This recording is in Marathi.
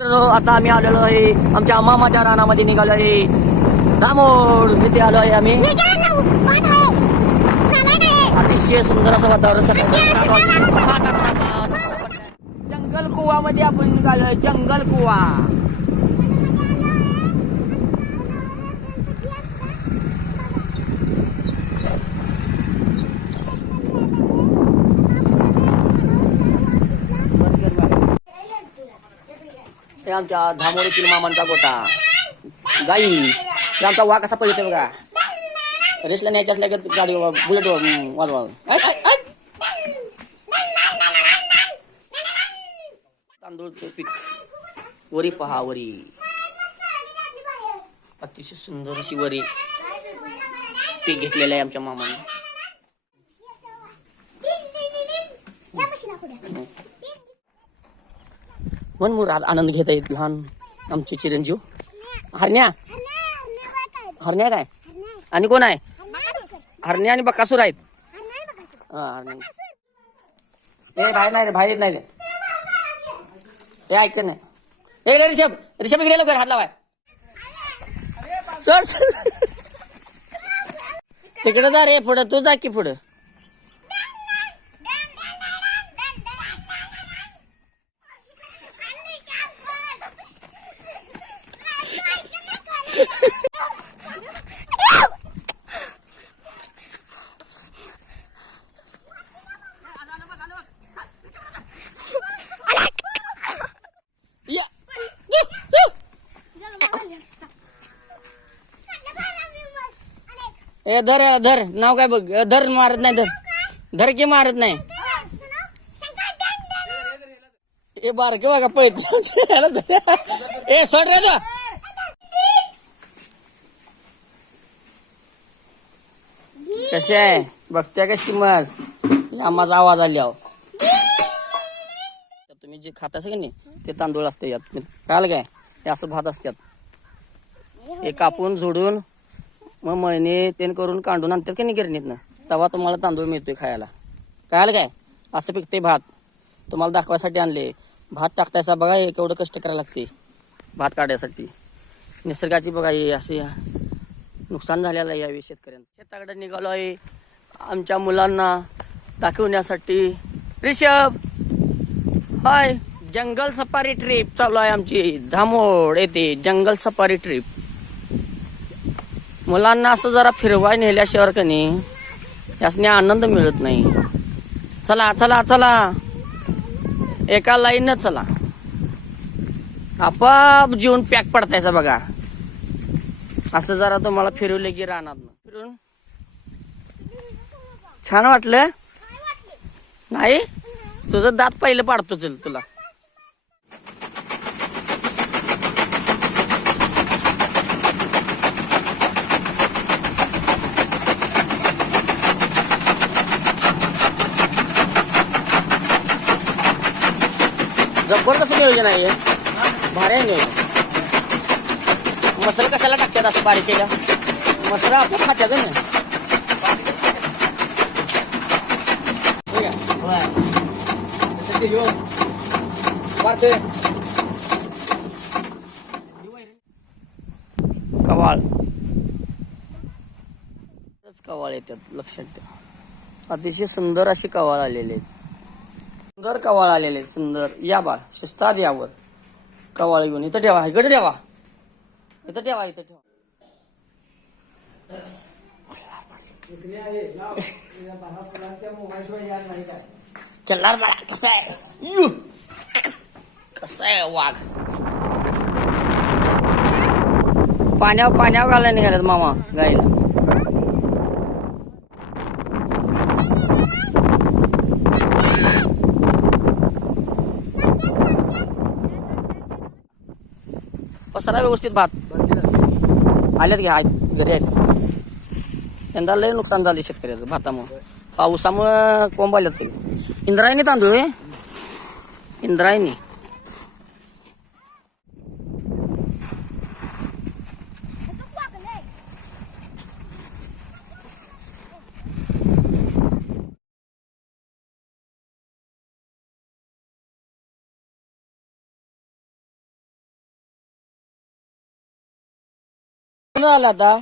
आता आम्ही आलेलो आहे. आमच्या मामाच्या रानामध्ये निघालो आहे. दामोड इथे आलो आहे आम्ही. अतिशय सुंदर असं वातावरण सकाळी. जंगल कुवा मध्ये आपण निघालोय. जंगल कुवा. हे आमच्या धामोडीतील मामांचा गोटा. गाई आमचा वा कसा पळते बघा. रेसला न्यायची असल्या की गाडी बुलेट वाजवा. तांदूळचं पीक वरी पहा वरी. अतिशय सुंदर अशी वरी. पीक घेतलेलं आहे आमच्या मामाने. मनमोर आनंद घेता येत लहान आमचे चिरंजीव. हरण्या. हरण्या काय? आणि कोण आहे? हरण्या आणि बकासूर आहेत. हा, ए बाहेर नाही रे भाई येत नाही रे. हे ऐकत नाही ए रे रिषभ इकडे लवकर हात लावाय. Sir sir. तिकडे जा रे पुढं. तू जा की पुढं. ए धर धर. नाव काय बघ? धर मारत नाही धर. धर की मारत नाही? ए बारके बघा पैत ए सोड रे कसे कशी आहे? बघत्या कशी मस या माझा आवाज आली आहो तर तुम्ही जे खाता की नाही ते तांदूळ असते यात. काल काय? हे असं भात असतात हे कापून झोडून मग मळणी तेन करून कांडून आणतात की नाही गिरणीतनं तेव्हा तुम्हाला तांदूळ मिळतोय खायला. कळालं काय? असं पिकते भात. तुम्हाला दाखवायसाठी आणले. भात टाकतायचा बघा हे केवढं कष्ट करायला लागते भात काढायसाठी. निसर्गाची बघा हे असे नुकसान झालेलं आहे यावेळी शेतकऱ्यांचं. शेताकडे निघालो आहे. आमच्या मुलांना दाखवण्यासाठी Rishabh hi jungle safari trip चालू आहे आमची. धामोड येते जंगल सफारी ट्रिप. मुलांना असं जरा फिरवाय नेल्याशिवाय का नाही? यासने आनंद मिळत नाही. चला चला चला. एका लाईननं चला. आपाप जीवन पॅक पडतायचा बघा. असं जरा तुम्हाला फिरवले की ना. फिरून. छान वाटलं? नाही? तुझं दात पहिलं पाडतो चल तुला. जबरदस्त नियोजन आहे भारी नियोजन. मसाला कशाला टाकतात असं बारीक केल्या मसाला आपण खात्यात ना. ते कवाळ कवाळ येतात लक्षात ठेवा. अतिशय सुंदर असे कवाळ आलेले आहेत. सुंदर कवाळ आलेले आहेत, सुंदर. या बाळ शिस्तात यावर कवाळ घेऊन इथं ठेवा इकडे ठेवा. इथं ठेवा इथं ठेवा. केल्लार बाळा कसा आहे? यू. आहे वाघ? पाण्यावर पाण्यावर घालायला निघाल्यात मामा गाईला. पसरा व्यवस्थित भात. आल्यात घ्या घरी आले यंदा लय नुकसान झाले शेतकऱ्याचं भातामुळं. पावसामुळं कोंब आल्यात इंद्रायणी तांदूळ आहे. इंद्रायणी. झालं आता